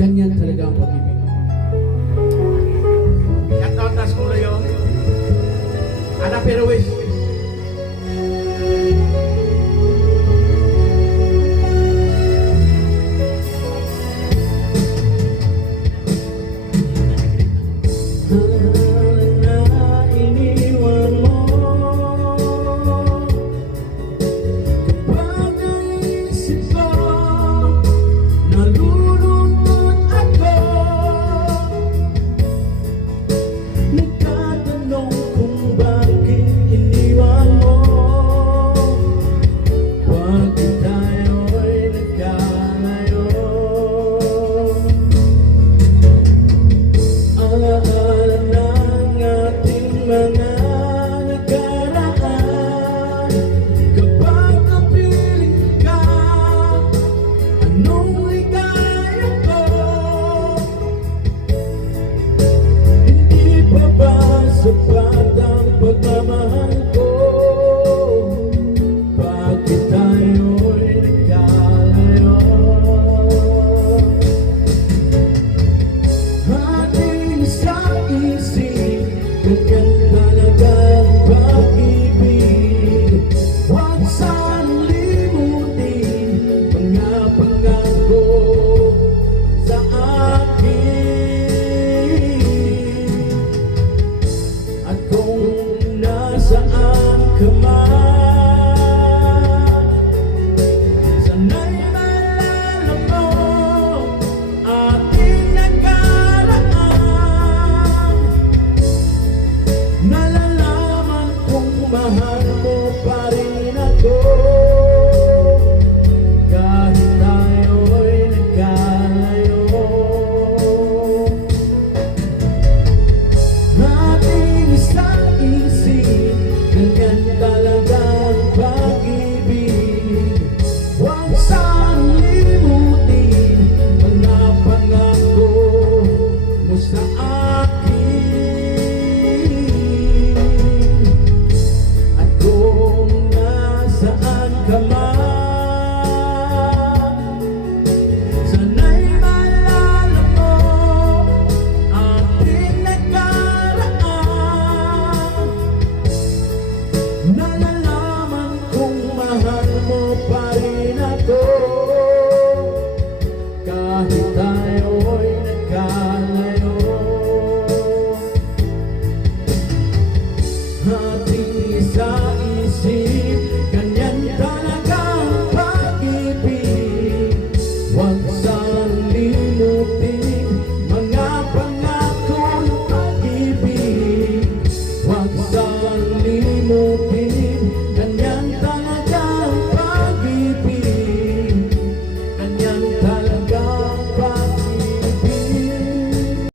ganyan talaga ang pag-ibig. Shout out na school yun. Ana Perwis. Sapat ang pagmamahal ko, bakit tayo'y nagkalayo? Ating isang-isip, ganyan talaga ang pag-ibig. Huwag sanang limutin mga pangako sa akin. At kung nasaan ka man, sana'y maalala mo ating nakaraan. Nalalaman kong mahal mo pa rin ako, kahit tayo'y nagkalayo. Ating isang-isip, ganyan talaga ang pag-ibig. Huwag sanang limutin mga pangako mo sa akin. At kung nasaan ka man, sana'y maalala mo ating nakaraan. Nalalaman kong mahal mo pa rin ako, kahit tayo